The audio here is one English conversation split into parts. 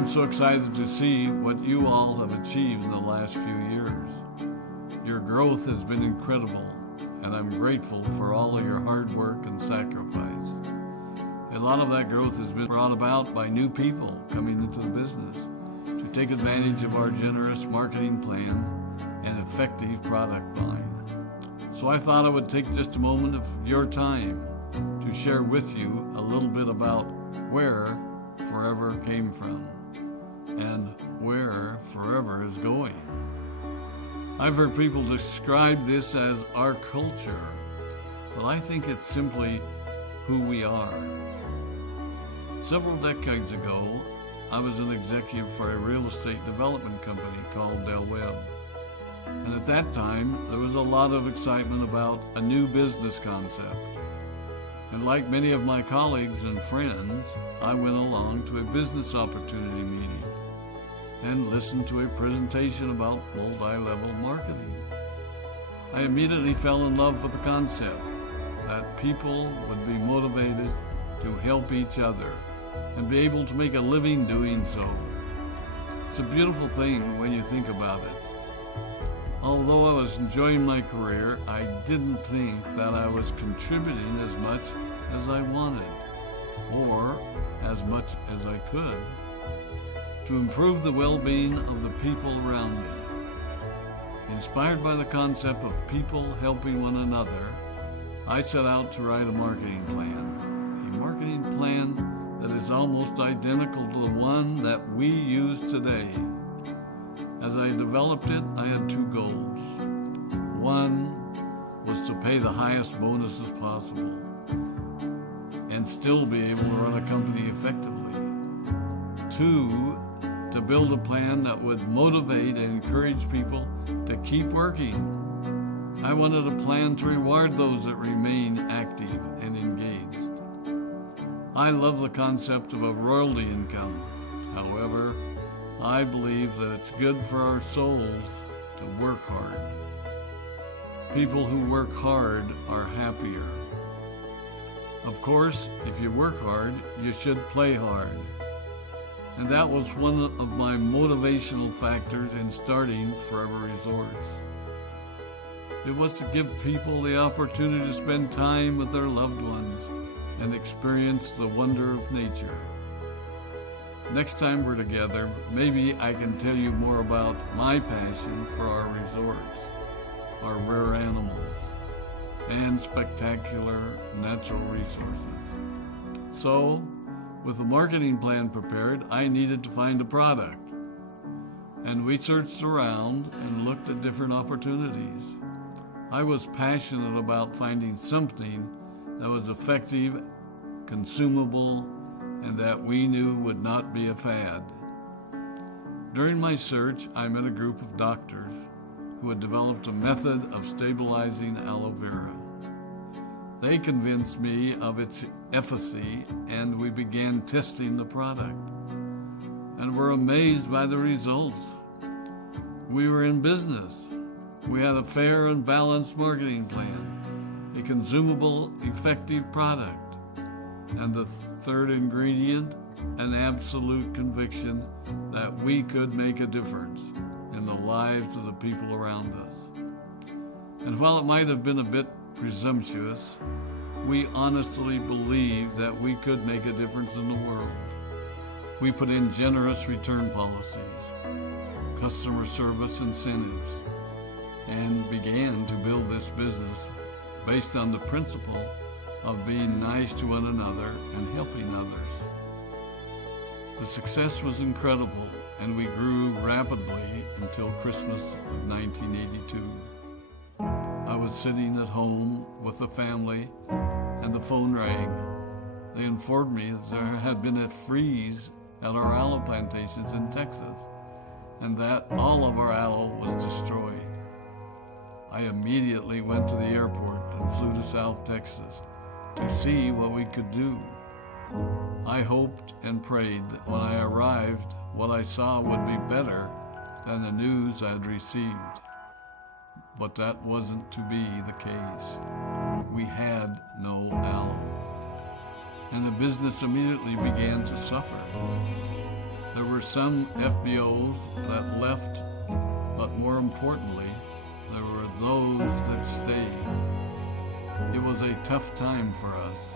I'm so excited to see what you all have achieved in the last few years. Your growth has been incredible, and I'm grateful for all of your hard work and sacrifice. A lot of that growth has been brought about by new people coming into the business to take advantage of our generous marketing plan and effective product line. So I thought I would take just a moment of your time to share with you a little bit about where Forever came from and where Forever is going. I've heard people describe this as our culture, but I think it's simply who we are. Several decades ago, I was an executive for a real estate development company called Del Webb. And at that time, there was a lot of excitement about a new business concept. And like many of my colleagues and friends, I went along to a business opportunity meeting and listened to a presentation about multi-level marketing. I immediately fell in love with the concept that people would be motivated to help each other and be able to make a living doing so. It's a beautiful thing when you think about it. Although I was enjoying my career, I didn't think that I was contributing as much as I wanted, or as much as I could, to improve the well-being of the people around me. Inspired by the concept of people helping one another, I set out to write a marketing plan that is almost identical to the one that we use today. As I developed it, I had two goals. One was to pay the highest bonuses possible and still be able to run a company effectively. Two, to build a plan that would motivate and encourage people to keep working. I wanted a plan to reward those that remain active and engaged. I love the concept of a royalty income. However, I believe that it's good for our souls to work hard. People who work hard are happier. Of course, if you work hard, you should play hard. And that was one of my motivational factors in starting Forever Resorts. It was to give people the opportunity to spend time with their loved ones and experience the wonder of nature. Next time we're together, maybe I can tell you more about my passion for our resorts, our rare animals, and spectacular natural resources. So, with the marketing plan prepared, I needed to find a product. And we searched around and looked at different opportunities. I was passionate about finding something that was effective, consumable, and that we knew would not be a fad. During my search, I met a group of doctors who had developed a method of stabilizing aloe vera. They convinced me of its efficacy, and we began testing the product, and were amazed by the results. We were in business. We had a fair and balanced marketing plan, a consumable, effective product, and the third ingredient, an absolute conviction that we could make a difference in the lives of the people around us. And while it might have been a bit presumptuous, we honestly believed that we could make a difference in the world. We put in generous return policies, customer service incentives, and began to build this business based on the principle of being nice to one another and helping others. The success was incredible, and we grew rapidly until Christmas of 1982. I was sitting at home with the family, and the phone rang. They informed me that there had been a freeze at our aloe plantations in Texas, and that all of our aloe was destroyed. I immediately went to the airport and flew to South Texas to see what we could do. I hoped and prayed that when I arrived, what I saw would be better than the news I had received. But that wasn't to be the case. We had no aloe, and the business immediately began to suffer. There were some FBOs that left, but more importantly, there were those that stayed. It was a tough time for us.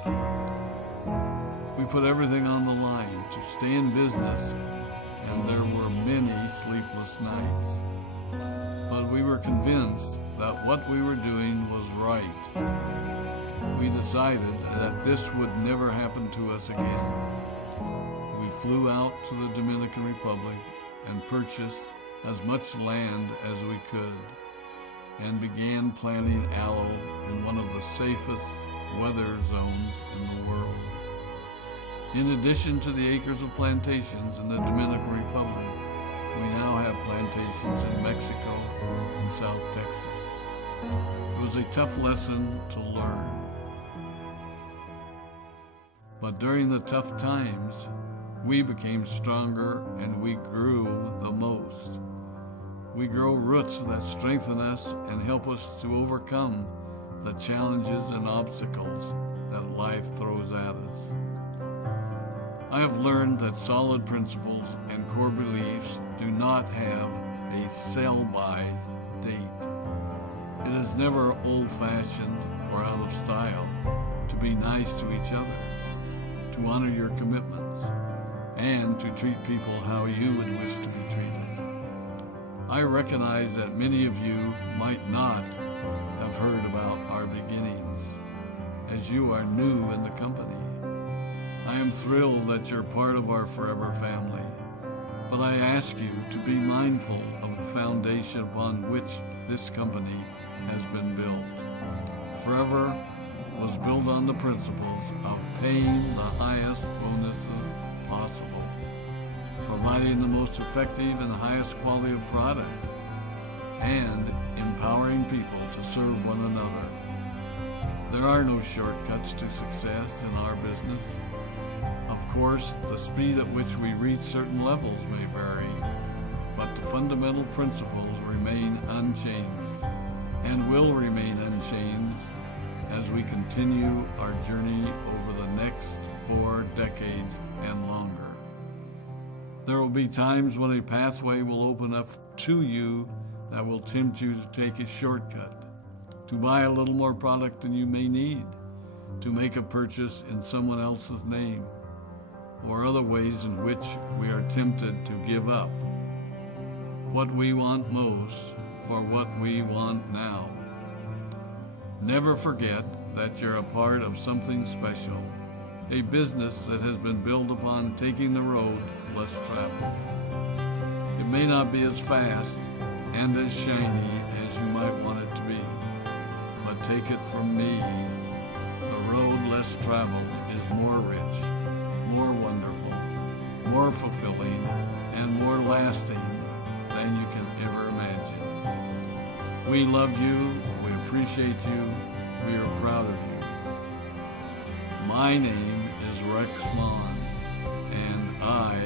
We put everything on the line to stay in business, and there were many sleepless nights. But we were convinced that what we were doing was right. We decided that this would never happen to us again. We flew out to the Dominican Republic and purchased as much land as we could and began planting aloe in one of the safest weather zones in the world. In addition to the acres of plantations in the Dominican Republic, we now have plantations in Mexico and South Texas. It was a tough lesson to learn. But during the tough times, we became stronger and we grew the most. We grow roots that strengthen us and help us to overcome the challenges and obstacles that life throws at us. I have learned that solid principles and core beliefs do not have a sell-by date. It is never old-fashioned or out of style to be nice to each other, to honor your commitments, and to treat people how you would wish to be treated. I recognize that many of you might not have heard about our beginnings, as you are new in the company. I am thrilled that you're part of our forever family, but I ask you to be mindful of the foundation upon which this company has been built. Forever was built on the principles of paying the highest bonuses possible, providing the most effective and highest quality of product, and empowering people to serve one another. There are no shortcuts to success in our business. Of course, the speed at which we reach certain levels may vary, but the fundamental principles remain unchanged and will remain unchanged as we continue our journey over the next 4 decades and longer. There will be times when a pathway will open up to you that will tempt you to take a shortcut, to buy a little more product than you may need, to make a purchase in someone else's name, or other ways in which we are tempted to give up what we want most for what we want now. Never forget that you're a part of something special, a business that has been built upon taking the road less traveled. It may not be as fast and as shiny as you might want it to be, but take it from me, the road less traveled is more rich, more wonderful, more fulfilling, and more lasting than you can ever imagine. We love you, we appreciate you, we are proud of you. My name is Rex Maughan, and I